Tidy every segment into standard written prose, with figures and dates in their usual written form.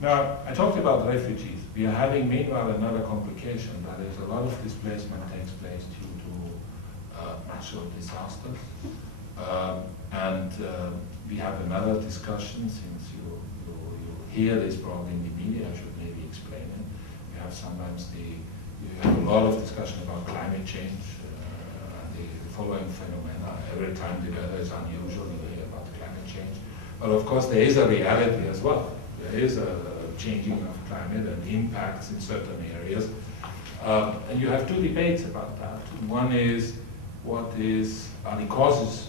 Now, I talked about refugees. We are having, meanwhile, another complication. That is, a lot of displacement takes place due to natural disasters. We have another discussion, since you hear this probably in the media, I should maybe explain it. You have sometimes you have a lot of discussion about climate change and the following phenomena. Every time the weather is unusual, you hear about climate change. But of course, there is a reality as well. There is a changing of climate and impacts in certain areas. And you have two debates about that. One is, what are the causes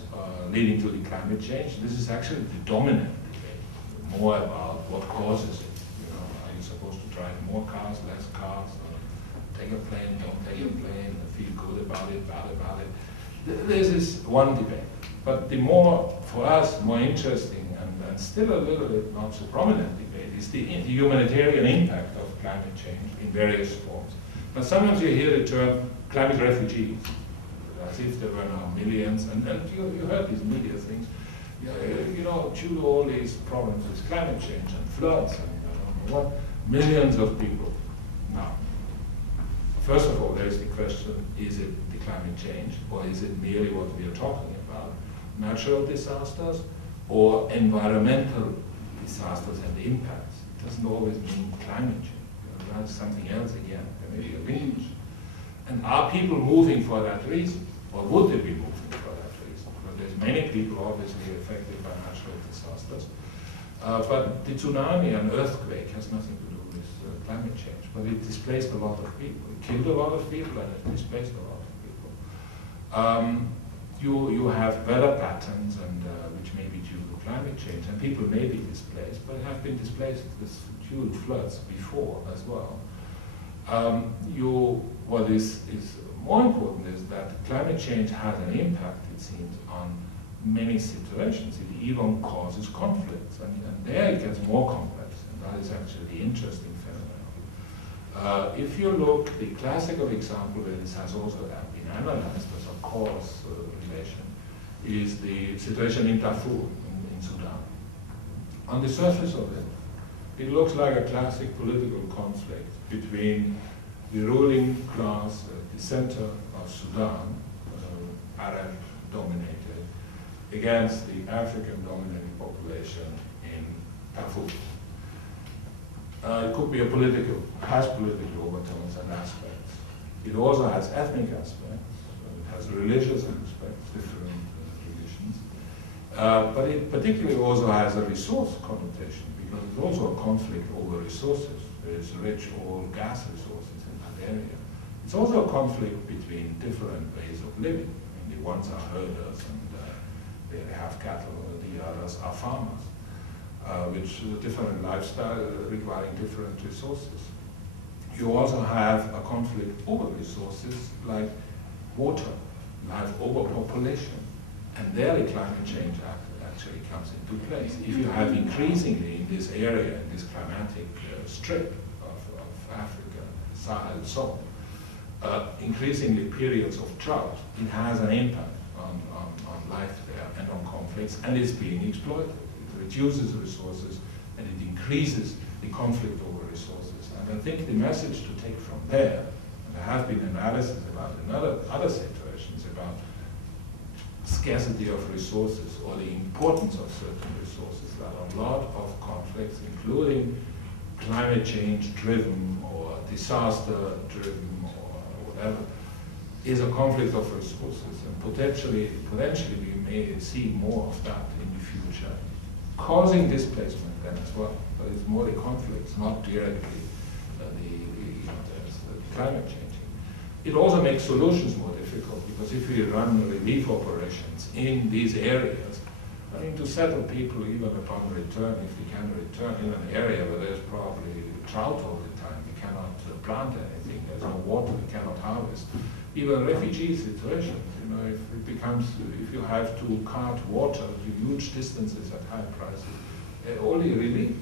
leading to the climate change? This is actually the dominant debate, more about what causes it. You know, are you supposed to drive more cars, less cars, or take a plane, don't take a plane, feel good about it, bad about it? This is one debate. But the more, for us, more interesting and still a little bit not so prominent debate is the humanitarian impact of climate change in various forms. Now, sometimes you hear the term climate refugees, as if there were now millions, and you heard these media things. You know, due to all these problems with climate change and floods and I don't know what, millions of people. Now, first of all, there is the question, is it the climate change, or is it merely what we are talking about, natural disasters, or environmental disasters and impacts? It doesn't always mean climate change. You know, that's something else again, maybe a linkage. And are people moving for that reason? Or would they be moving for that reason? Because there's many people obviously affected by natural disasters. But the tsunami and earthquake has nothing to do with climate change. But it displaced a lot of people. It killed a lot of people and it displaced a lot of people. You have weather patterns and which may be due to climate change, and people may be displaced, but have been displaced with huge floods before as well. What is more important is that climate change has an impact, it seems, on many situations. It even causes conflicts, and there it gets more complex, and that is actually the interesting phenomenon. If you look, the classical example where this has also been analyzed as a cause relation is the situation in Darfur in Sudan. On the surface of it, it looks like a classic political conflict between the ruling class at the center of Sudan, Arab-dominated, against the African-dominated population in Darfur. It could be has political overtones and aspects. It also has ethnic aspects, it has religious aspects, different religions. But it particularly also has a resource connotation, because it's also a conflict over resources. There is rich oil, gas resources in that area. It's also a conflict between different ways of living. I mean, the ones are herders and they have cattle, the others are farmers, which is a different lifestyle requiring different resources. You also have a conflict over resources like water, you have overpopulation, and there the climate change actually comes into place. If you have increasingly in this area, in this climatic strip of Africa, Sahel zone, increasingly periods of drought, it has an impact on life there and on conflicts, and it's being exploited. It reduces resources and it increases the conflict over resources. And I think the message to take from there, and there have been analysis about other situations about scarcity of resources or the importance of certain resources, that a lot of conflicts, including climate change driven or disaster driven or whatever, is a conflict of resources, and potentially we may see more of that in the future, causing displacement then as well. But it's more the conflicts, not directly the climate changing. It also makes solutions more difficult, because if we run relief operations in these areas, I mean, to settle people even upon return, if we can return in an area where there's probably drought all the time, we cannot plant anything, there's no water, we cannot harvest. Even refugee situations, you know, if you have to cart water to huge distances at high prices, all the relief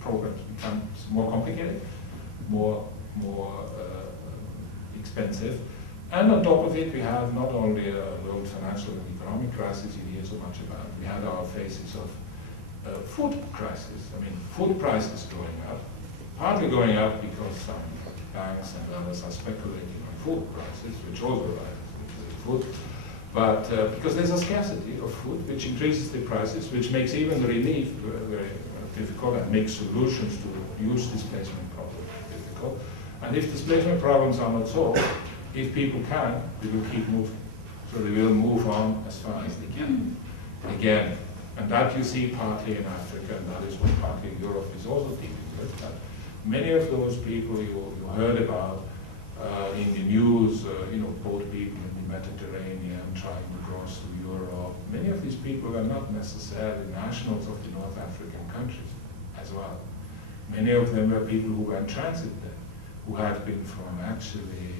programs become more complicated, more expensive. And on top of it, we have not only a world financial and economic crisis you hear so much about, we had our phases of food crisis. I mean, food prices going up, partly going up because some banks and others are speculating on food prices, which also rises food, but because there's a scarcity of food, which increases the prices, which makes even the relief very difficult and makes solutions to huge displacement problems difficult. And if displacement problems are not solved, if people can, they will keep moving. So they will move on as far as they can. Again, and that you see partly in Africa, and that is what partly Europe is also dealing with. That many of those people you heard about in the news, boat people in the Mediterranean trying to cross to Europe, many of these people are not necessarily nationals of the North African countries as well. Many of them were people who were in transit there, who had been from actually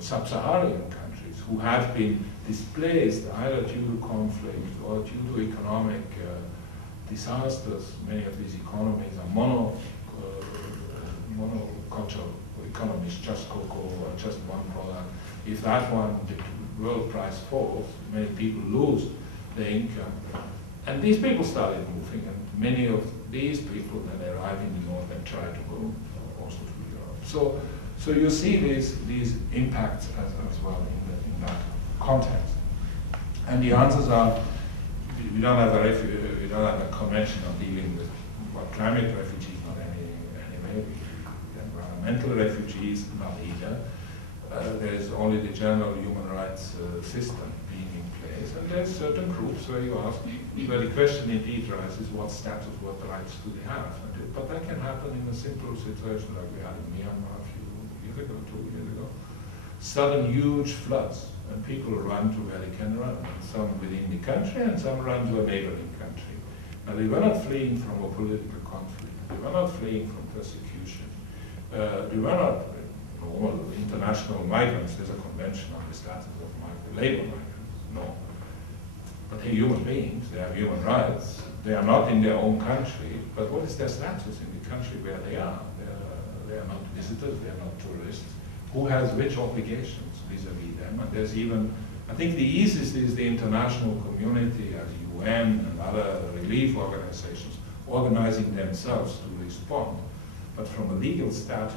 sub-Saharan countries, who had been displaced either due to conflict or due to economic disasters. Many of these economies are monocultural economies, just cocoa or just one product. If that one, the world price falls, many people lose their income. And these people started moving, and many of these people then arrive in the north and try to go also to Europe. So you see these impacts as well in that context. And the answers are, we don't have a convention on dealing with what climate refugees, not anyway. Environmental refugees, not either. There's only the general human rights system being in place, and there's certain groups where you ask, where the question indeed arises, what status, what rights do they have? But that can happen in a simple situation like we had in Myanmar a few years ago, 2 years ago. Sudden huge floods, and people run to where they can run, and some within the country and some run to a neighboring country. Now they were not fleeing from a political conflict, they were not fleeing from persecution, they were not normal international migrants. There's a convention on the status of labor migrants, no. But they're human beings, they have human rights, they are not in their own country, but what is their status in the country where they are? They are not visitors, they are not tourists. Who has which obligations vis-a-vis them? And there's even, I think the easiest is the international community as UN and other relief organizations organizing themselves to respond. But from a legal status,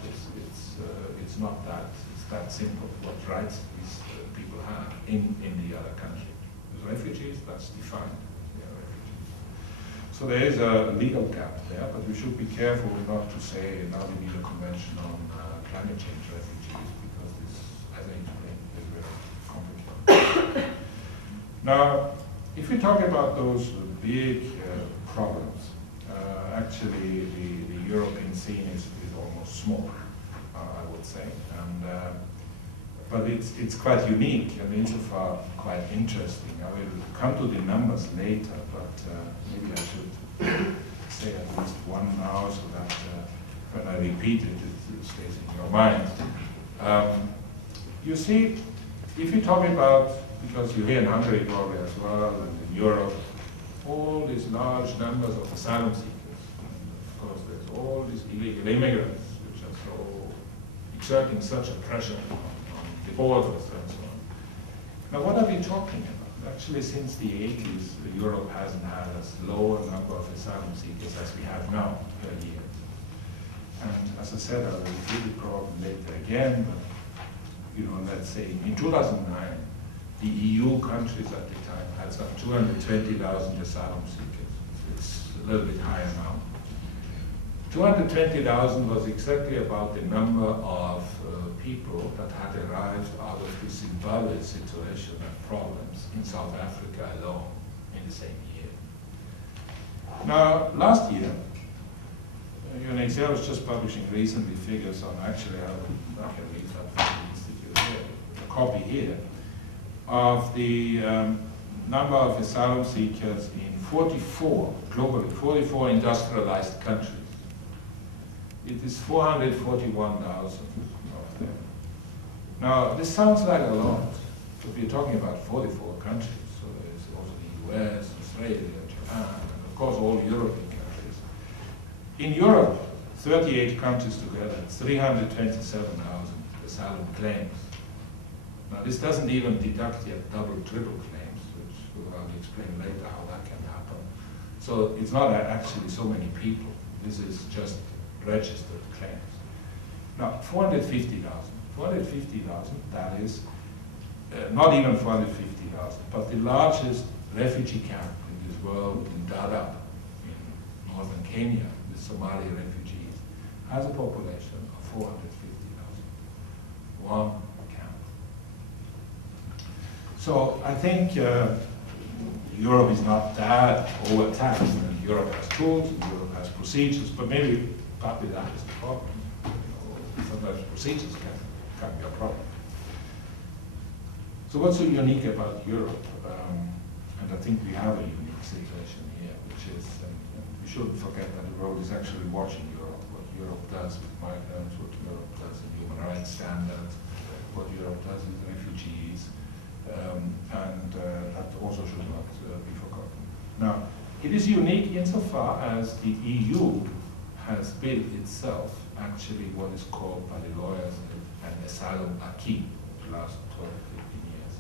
it's not that simple what rights these people have in the other country. As refugees, that's defined. They are refugees. So there is a legal gap there, but we should be careful not to say now we need a convention on climate change refugees, because this, as I explained, is very complicated. Now, if we talk about those big problems, actually the European scene is almost small, I would say, and but it's quite unique and insofar quite interesting. I will come to the numbers later, but maybe I should say at least one now so that when I repeat it, it stays in your mind. You see, if you talk about, because you hear in Hungary probably as well, and in Europe, all these large numbers of asylum seekers, and of course there's all these illegal immigrants, which are so exerting such a pressure on the borders and so on. Now what are we talking about? Actually, since the 80s, Europe hasn't had as low a number of asylum seekers as we have now per year. And as I said, I will repeat the problem later again, but let's say in 2009, the EU countries at the time had some 220,000 asylum seekers. It's a little bit higher now. 220,000 was exactly about the number of people that had arrived out of the Zimbabwe situation and problems in South Africa alone in the same year. Now, last year, UNHCR was just publishing recently figures on actually how I can read that from the Institute here, a copy here, of the number of asylum seekers in 44, globally, 44 industrialized countries. It is 441,000 of them. Now, this sounds like a lot, but we're talking about 44 countries, so there's also the US, Australia, Japan, and of course all European countries. In Europe, 38 countries together, 327,000 asylum claims. Now, this doesn't even deduct yet double, triple claims, which I'll explain later how that can happen. So it's not actually so many people. This is just registered claims. Now, 450,000, that is not even 450,000, but the largest refugee camp in this world in Dadaab, in northern Kenya, the Somali refugees, has a population of 450,000. One camp. So I think Europe is not that overtaxed, and Europe has tools, and Europe has procedures, but maybe partly that is the problem. Sometimes procedures can be a problem. So what's so unique about Europe? And I think we have a unique situation here, which is, and we shouldn't forget that the world is actually watching Europe, what Europe does with migrants, what Europe does in human rights standards, what Europe does with refugees, and that also should not be forgotten. Now, it is unique insofar as the EU has built itself actually what is called by the lawyers an asylum acquis the last 12, 15 years.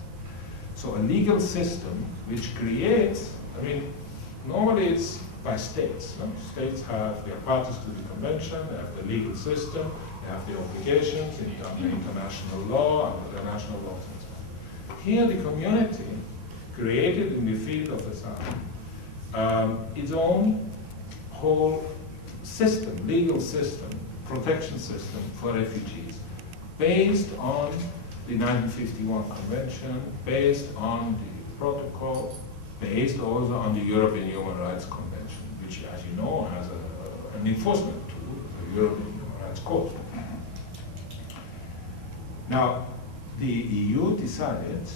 So a legal system which creates, I mean, normally it's by states. No? States have, they are parties to the convention, they have the legal system, they have the obligations, they have the international law and the national laws and so on. Here the community created in the field of asylum its own whole system, legal system, protection system for refugees, based on the 1951 Convention, based on the protocols, based also on the European Human Rights Convention, which, as you know, has an enforcement tool, the European Human Rights Court. Now, the EU decided